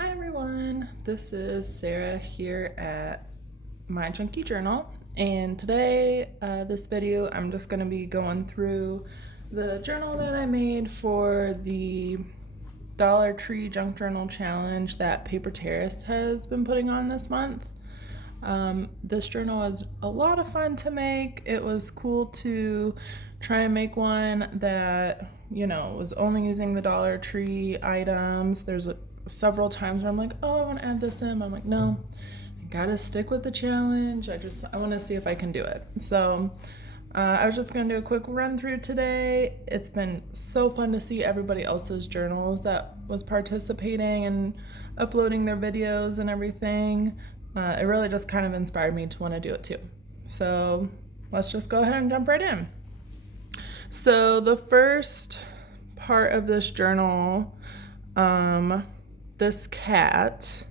Hi everyone, this is Sarah here at My Chunky Journal, and today, this video, I'm just going to be going through the journal that I made for the Dollar Tree Junk Journal Challenge that Paper Terrace has been putting on this month. This journal was a lot of fun to make. It was cool to try and make one that, was only using the Dollar Tree items. There's several times where I'm like, oh, I want to add this in. I'm like, no, I gotta stick with the challenge. I want to see if I can do it. So I was just gonna do a quick run through today. It's been so fun to see everybody else's journals that was participating and uploading their videos and everything. It really just kind of inspired me to want to do it too. So let's just go ahead and jump right in. So the first part of this journal, this cat,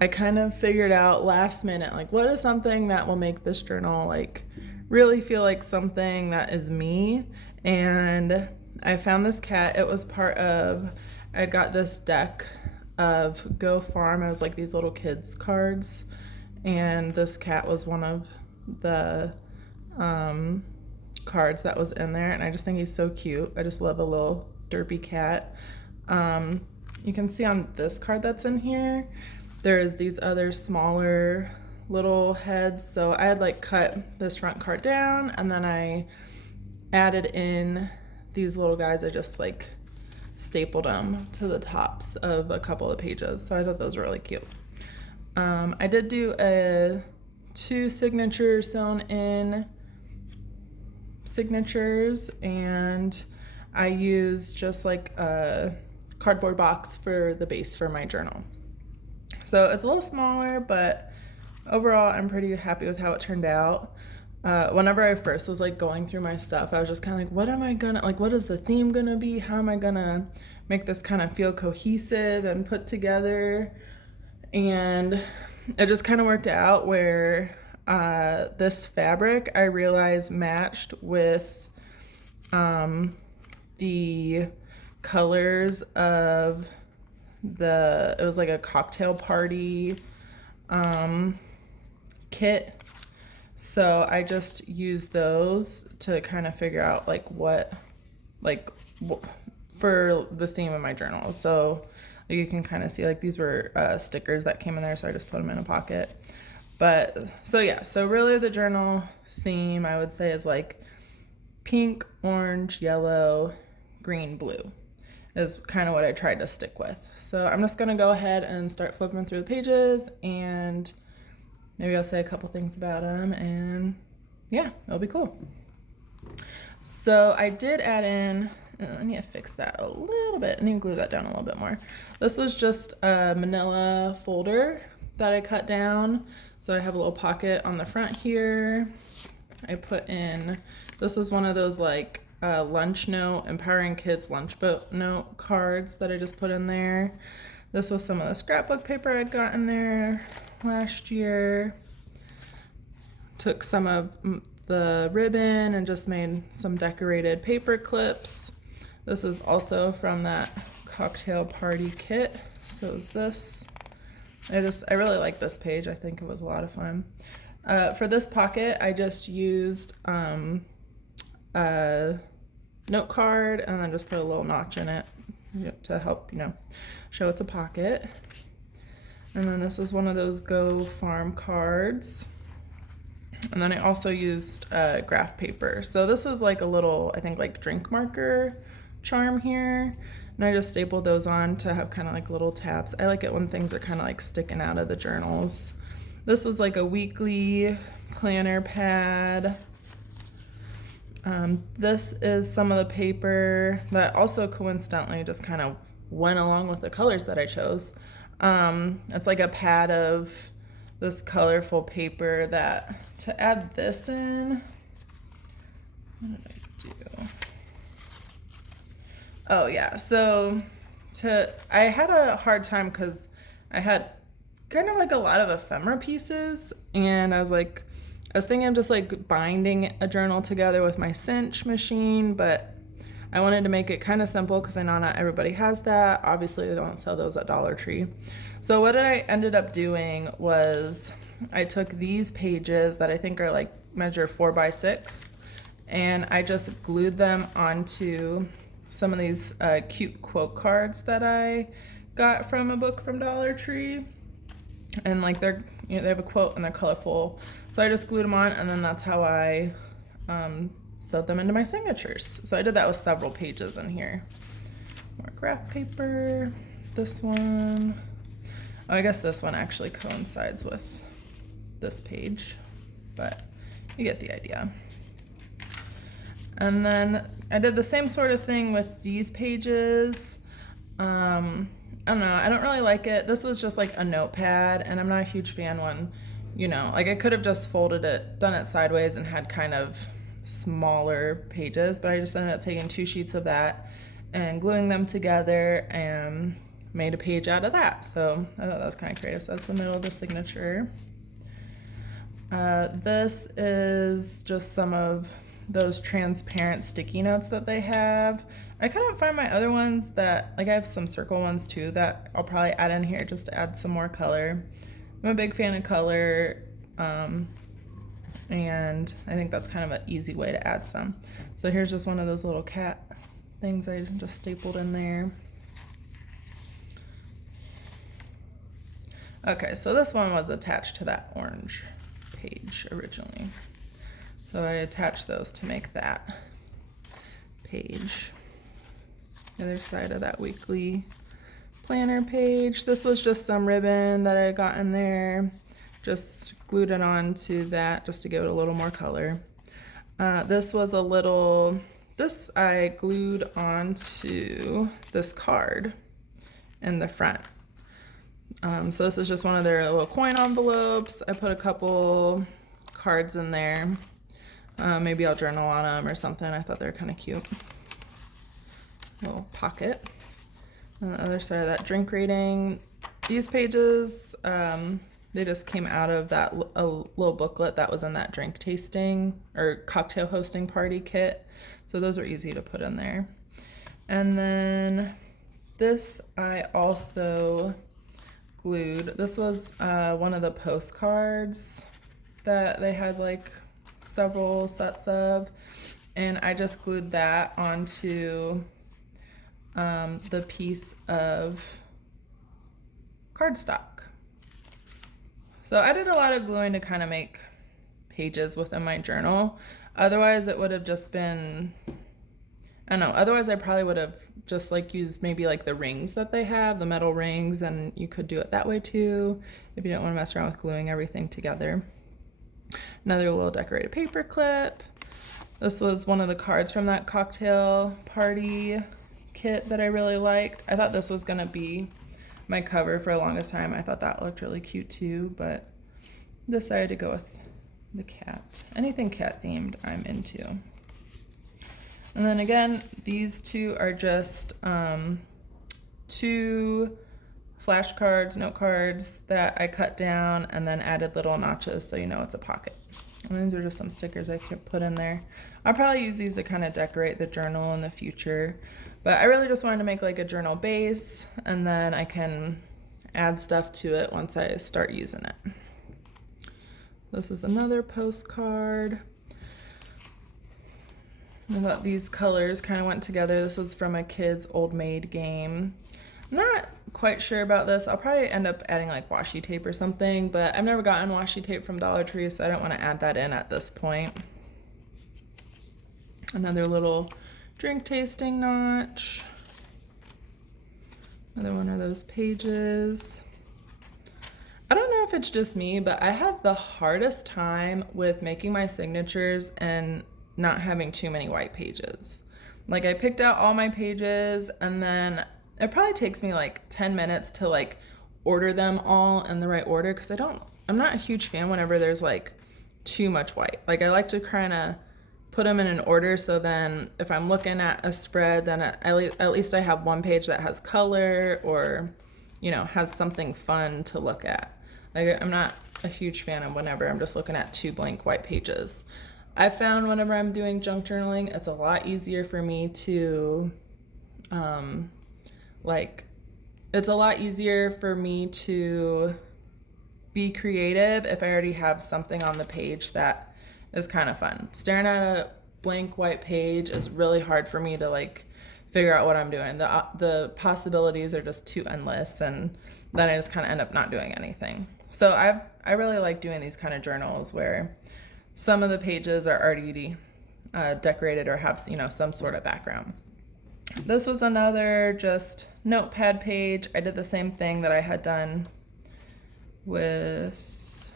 I kind of figured out last minute, like, what is something that will make this journal like really feel like something that is me. And I found this cat. It was part of, I got this deck of Go Farm. It was like these little kids cards, and this cat was one of the cards that was in there, and I just think he's so cute. I just love a little derpy cat. You can see on this card that's in here, there's these other smaller little heads. So I had like cut this front card down, and then I added in these little guys. I just like stapled them to the tops of a couple of pages. So I thought those were really cute. I did do two signature sewn in signatures, and I used just like a cardboard box for the base for my journal. So it's a little smaller, but overall I'm pretty happy with how it turned out. Whenever I first was like going through my stuff, I was just kind of like, what is the theme gonna be? How am I gonna make this kind of feel cohesive and put together? And it just kind of worked out where this fabric I realized matched with the colors of it was like a cocktail party kit. So I just used those to kind of figure out like what for the theme of my journal. So you can kind of see like these were stickers that came in there, so I just put them in a pocket. But so yeah, so really the journal theme I would say is like pink, orange, yellow, green, blue is kind of what I tried to stick with. So I'm just gonna go ahead and start flipping through the pages, and maybe I'll say a couple things about them, and yeah, it'll be cool. So I did add in, I need to fix that a little bit. I need to glue that down a little bit more. This was just a manila folder that I cut down. So I have a little pocket on the front here. I put in, this was one of those like lunch note, empowering kids lunch note cards that I just put in there. This was some of the scrapbook paper I'd gotten there last year. Took some of the ribbon and just made some decorated paper clips. This is also from that cocktail party kit. So is this. I really like this page. I think it was a lot of fun. For this pocket, I just used a note card and then just put a little notch in it to help, show it's a pocket. And then this is one of those Go Farm cards. And then I also used graph paper. So this was like a little, I think like drink marker charm here. And I just stapled those on to have kind of like little tabs. I like it when things are kind of like sticking out of the journals. This was like a weekly planner pad. This is some of the paper that also coincidentally just kind of went along with the colors that I chose. It's like a pad of this colorful paper that, to add this in, what did I do? Oh yeah, so I had a hard time because I had kind of like a lot of ephemera pieces, and I was thinking of just like binding a journal together with my cinch machine, but I wanted to make it kind of simple because I know not everybody has that. Obviously, they don't sell those at Dollar Tree. So what I ended up doing was I took these pages that I think are like measure 4x6, and I just glued them onto some of these cute quote cards that I got from a book from Dollar Tree. And like they're, you know, they have a quote and they're colorful. So I just glued them on, and then that's how I sewed them into my signatures. So I did that with several pages in here. More graph paper. This one. Oh, I guess this one actually coincides with this page, but you get the idea. And then I did the same sort of thing with these pages. I don't know, I don't really like it. This was just like a notepad, and I'm not a huge fan when, you know, like I could have just folded it, done it sideways, and had kind of smaller pages, but I just ended up taking 2 sheets of that and gluing them together and made a page out of that. So I thought that was kind of creative. So that's the middle of the signature. This is just some of those transparent sticky notes that they have. I couldn't find my other ones that, like I have some circle ones too that I'll probably add in here just to add some more color. I'm a big fan of color, and I think that's kind of an easy way to add some. So here's just one of those little cat things I just stapled in there. Okay, so this one was attached to that orange page originally. So I attached those to make that page. The other side of that weekly planner page. This was just some ribbon that I had gotten there. Just glued it on to that just to give it a little more color. This was this I glued onto this card in the front. So this is just one of their little coin envelopes. I put a couple cards in there. Maybe I'll journal on them or something. I thought they were kind of cute. Little pocket. On the other side of that, drink rating. These pages, they just came out of that little booklet that was in that drink tasting or cocktail hosting party kit. So those are easy to put in there. And then this I also glued. This was one of the postcards that they had like several sets of, and I just glued that onto the piece of cardstock. So I did a lot of gluing to kind of make pages within my journal. Otherwise it would have just been, I don't know, otherwise I probably would have just like used maybe like the rings that they have, the metal rings, and you could do it that way too if you don't want to mess around with gluing everything together. Another little decorated paper clip. This was one of the cards from that cocktail party kit that I really liked. I thought this was gonna be my cover for the longest time. I thought that looked really cute too, but decided to go with the cat. Anything cat themed I'm into. And then again, these two are just 2 flashcards, note cards that I cut down and then added little notches so you know it's a pocket. And these are just some stickers I put in there. I'll probably use these to kind of decorate the journal in the future, but I really just wanted to make like a journal base, and then I can add stuff to it once I start using it. This is another postcard. I thought these colors kind of went together. This was from a kid's Old Maid game. I'm not quite sure about this. I'll probably end up adding like washi tape or something, but I've never gotten washi tape from Dollar Tree, so I don't want to add that in at this point. Another little drink tasting notch. Another one of those pages. I don't know if it's just me, but I have the hardest time with making my signatures and not having too many white pages. Like I picked out all my pages, and then it probably takes me like 10 minutes to like order them all in the right order, because I'm not a huge fan whenever there's like too much white. Like I like to kind of put them in an order, so then if I'm looking at a spread, then at least I have one page that has color or, you know, has something fun to look at. Like I'm not a huge fan of whenever I'm just looking at 2 blank white pages. I found whenever I'm doing junk journaling, it's a lot easier for me to, like, it's a lot easier for me to be creative if I already have something on the page that is kind of fun. Staring at a blank white page is really hard for me to like figure out what I'm doing. The possibilities are just too endless, and then I just kind of end up not doing anything. So I really like doing these kind of journals where some of the pages are already decorated or have, you know, some sort of background. This was another just notepad page. I did the same thing that I had done with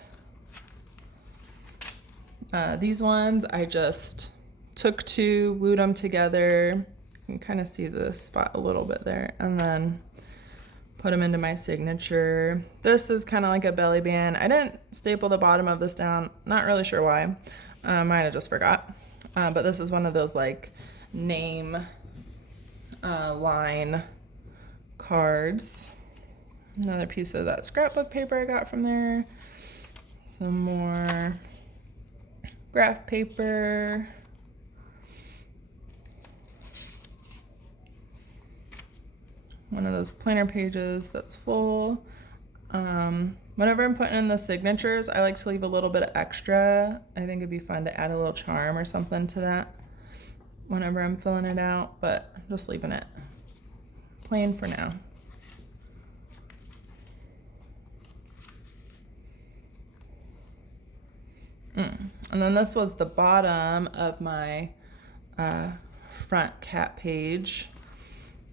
these ones. I just took two, glued them together. You can kind of see the spot a little bit there, and then put them into my signature. This is kind of like a belly band. I didn't staple the bottom of this down, not really sure why. Might have just forgot. But this is one of those like name line cards. Another piece of that scrapbook paper I got from there. Some more graph paper. One of those planner pages that's full. Whenever I'm putting in the signatures, I like to leave a little bit of extra. I think it'd be fun to add a little charm or something to that whenever I'm filling it out, but I'm just leaving it plain for now. And then this was the bottom of my front cat page.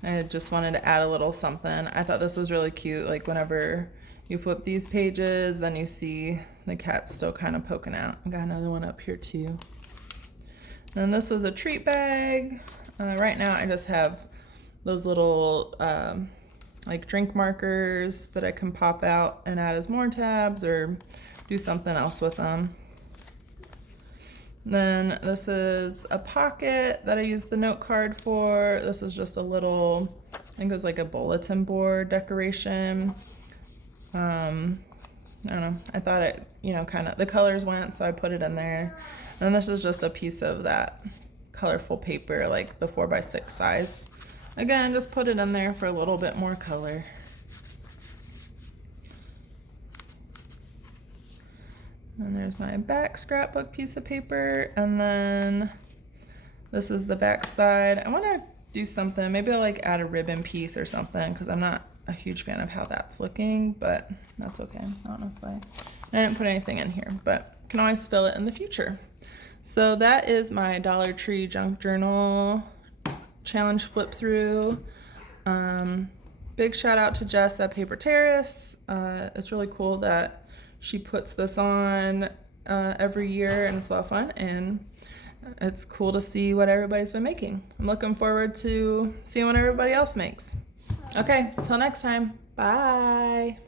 I just wanted to add a little something. I thought this was really cute. Like whenever you flip these pages, then you see the cat still kind of poking out. I got another one up here too. And this was a treat bag. Right now I just have those little like drink markers that I can pop out and add as more tabs or do something else with them. Then this is a pocket that I used the note card for. This is just a little, I think it was like a bulletin board decoration. I don't know, I thought it, you know, kind of, the colors went, so I put it in there. And this is just a piece of that colorful paper, like the 4x6 size. Again, just put it in there for a little bit more color. And there's my back scrapbook piece of paper, and then this is the back side. I want to do something, maybe I'll like add a ribbon piece or something, because I'm not a huge fan of how that's looking, but that's okay. I don't know if I didn't put anything in here, but can always fill it in the future. So that is my Dollar Tree junk journal challenge flip through. Big shout out to Jess at Paper Terrace. It's really cool that she puts this on every year, and it's a lot of fun, and it's cool to see what everybody's been making. I'm looking forward to seeing what everybody else makes. Okay, till next time. Bye.